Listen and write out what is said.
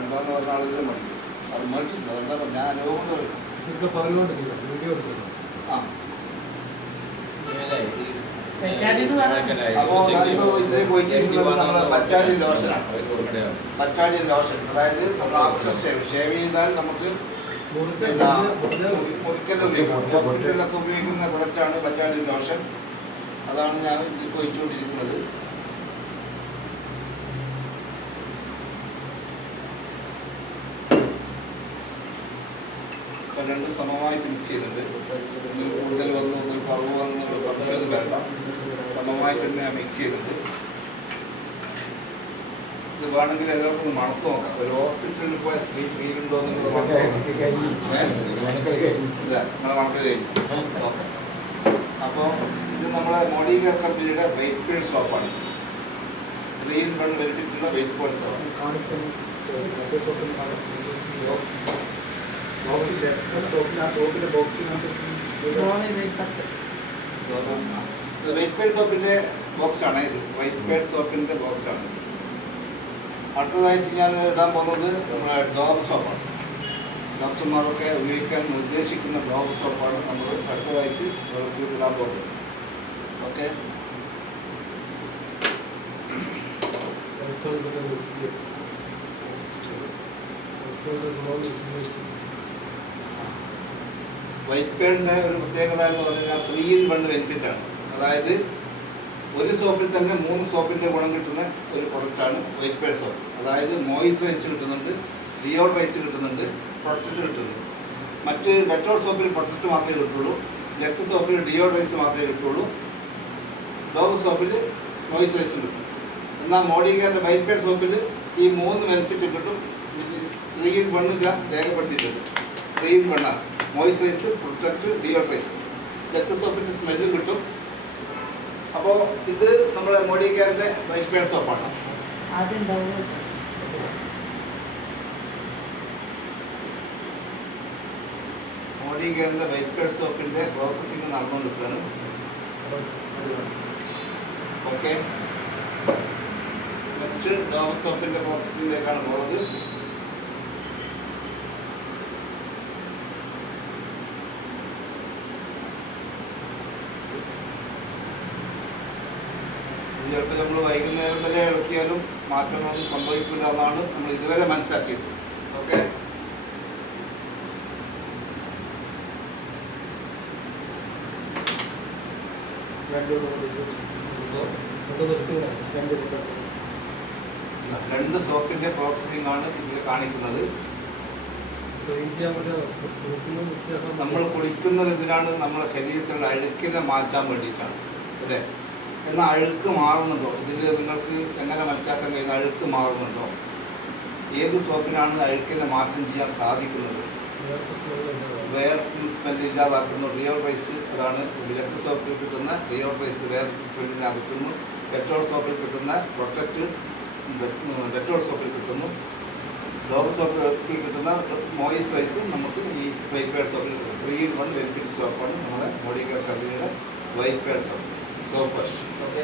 വേണ്ടെന്ന് പറഞ്ഞ ആളുകൾ മടിക്കും. അത് മേടിച്ചിട്ടുണ്ട്. അതുകൊണ്ടാണ് ഞാൻ അനുഭവം കൊണ്ട് പറയുന്നത്. ആ അപ്പോൾ ഞാനിപ്പോൾ ഇതിലേക്ക് ഒഴിച്ചിരിക്കുന്നത് നമ്മുടെ ബറ്റാഡി ലോഷനാണ്. ബറ്റാഡി ലോഷൻ, അതായത് നമ്മൾ ആഫ്റ്റർ ഷേവ് ചെയ്താൽ നമുക്ക് മുറിക്കൽ ഉപയോഗിക്കാം. ഹോസ്പിറ്റലിലൊക്കെ ഉപയോഗിക്കുന്ന പ്രൊഡക്റ്റാണ് ബറ്റാഡി ലോഷൻ. അതാണ് ഞാൻ ഇതിലേക്ക് ഒഴിച്ചുകൊണ്ടിരിക്കുന്നത്. രണ്ട് സമമായി മിക്സ് ചെയ്തിട്ടുണ്ട്. കൂടുതൽ വന്നു കുറവ് വന്നുള്ള സംശയം വേണ്ട. സമമായിട്ട് തന്നെ ഞാൻ മിക്സ് ചെയ്തിട്ടുണ്ട്. ഇത് വേണമെങ്കിൽ എല്ലാവർക്കും ഒന്ന് മണത്ത് നോക്കാം. ഒരു ഹോസ്പിറ്റലിൽ പോയ സ്ലീപ്പ് ഫീലുണ്ടോ എന്നുള്ളത് നിങ്ങളെ മണക്കൽ കഴിഞ്ഞു നോക്കാം. അപ്പോൾ ഇത് നമ്മളെ മോഡി കെയർ കമ്പനിയുടെ വെയിറ്റ് പേഡ് സോപ്പാണ്. 3-in-1 ബെനിഫിറ്റ് ഉള്ള വെയിറ്റ് പേഡ് സോപ്പ്. വെയിറ്റ് പേഡ് സോപ്പിന്റെ ബോക്സാണ് ഇത്. വൈറ്റ് പേഡ് സോപ്പിന്റെ ബോക്സാണ്. അടുത്തതായിട്ട് ഞാൻ ഇടാൻ പോകുന്നത് നമ്മുടെ ഡോവ് സോപ്പാണ്. ഡോക്ടർമാരൊക്കെ ഉപയോഗിക്കാൻ നിർദ്ദേശിക്കുന്ന ഡോവ് സോപ്പാണ് നമ്മൾ അടുത്തതായിട്ട് ഇടാൻ പോകുന്നത്. ഓക്കെ, വൈറ്റ് പേഡിൻ്റെ ഒരു പ്രത്യേകത എന്ന് പറഞ്ഞാൽ 3-in-1 ബെനിഫിറ്റാണ്. അതായത് ഒരു സോപ്പിൽ തന്നെ 3 സോപ്പിൻ്റെ ഗുണം കിട്ടുന്ന ഒരു പ്രൊഡക്റ്റാണ് വൈറ്റ് പേഡ് സോപ്പ്. അതായത് മോയിസ്ചറൈസ് കിട്ടുന്നുണ്ട്, ഡിയോഡറൈസ് കിട്ടുന്നുണ്ട്, പ്രൊട്ടക്റ്റ് കിട്ടുന്നുണ്ട്. മറ്റ് ഡെറ്റോൾ സോപ്പിൽ പ്രൊട്ടക്റ്റ് മാത്രമേ കിട്ടുള്ളൂ, ലക്സ് സോപ്പിൽ ഡിയോഡറൈസ് മാത്രമേ കിട്ടുള്ളൂ, ഡോവ് സോപ്പിൽ മോയിസ്ചറൈസ് കിട്ടും. എന്നാൽ മോഡി കെയറിൻ്റെ വൈറ്റ് പേഡ് സോപ്പിൽ ഈ 3 ബെനിഫിറ്റ് കിട്ടും. 3-in-1 ഞാൻ രേഖപ്പെടുത്തിയിട്ടുണ്ട്. 3-in-1 ആണ്. മോയിസ്ചറൈസ്, പ്രൊട്ടക്റ്റ്, ഡിയോഡറൈസ്. ലക്സ് സോപ്പിൻ്റെ സ്മെല്ലും കിട്ടും. അപ്പോൾ ഇത് നമ്മുടെ മോഡി കെയറിൻ്റെ വൈറ്റ് പേഡ് സോപ്പാണ്. മോഡി കെയറിൻ്റെ വൈറ്റ് പേഡ് സോപ്പിൻ്റെ പ്രോസസ്സിങ് നടന്നുകൊണ്ടിരിക്കുകയാണ്. ഓക്കെ, മറ്റ് ഡോവ് സോപ്പിൻ്റെ പ്രോസസ്സിങ്ങിലേക്കാണ് പോകുന്നത്. ചിലപ്പോൾ നമ്മൾ വൈകുന്നേരം വരെ ഇളക്കിയാലും മാറ്റങ്ങളൊന്നും സംഭവിക്കില്ല എന്നാണ് നമ്മൾ ഇതുവരെ മനസ്സിലാക്കിയത്. ഓക്കെ, രണ്ട് സോപ്പിന്റെ പ്രോസസ്സിംഗ് ആണ് ഇതിൽ കാണിക്കുന്നത്. നമ്മൾ കുളിക്കുന്നത് എന്തിനാണ്? നമ്മുടെ ശരീരത്തിലുള്ള അഴുക്കിനെ മാറ്റാൻ വേണ്ടിയിട്ടാണ് അല്ലേ? എന്നാൽ അഴുക്ക് മാറുന്നുണ്ടോ? ഇതിൽ നിങ്ങൾക്ക് എങ്ങനെ മനസ്സിലാക്കാൻ കഴിയുന്ന അഴുക്ക് മാറുന്നുണ്ടോ? ഏത് സോപ്പിനാണ് അഴുക്കിനെ മാറ്റം ചെയ്യാൻ സാധിക്കുന്നത്? വേർപ്പ് സ്മെല്ല് ഇല്ലാതാക്കുന്നു ഡിയോഡറൈസ്. അതാണ് ലക്ക് സോപ്പിൽ കിട്ടുന്ന ഡിയോഡറൈസ്, വേർപ്പ് സ്മെല്ലിനെ അകറ്റുന്നു. ഡെറ്റോൾ സോപ്പിൽ കിട്ടുന്ന പ്രൊട്ടക്റ്റ് ഡെറ്റോൾ സോപ്പിൽ കിട്ടുന്നു. ഡോവ് സോപ്പിൽ കിട്ടുന്ന മോയിസ്ചറൈസും നമുക്ക് ഈ വൈറ്റ് പേഡ് സോപ്പിൽ കിട്ടും. 3-in-1 ബെനിഫിറ്റ് സോപ്പാണ് നമ്മുടെ മോഡി കെയർ കമ്പനിയുടെ white pad soap. Soap wash. Okay.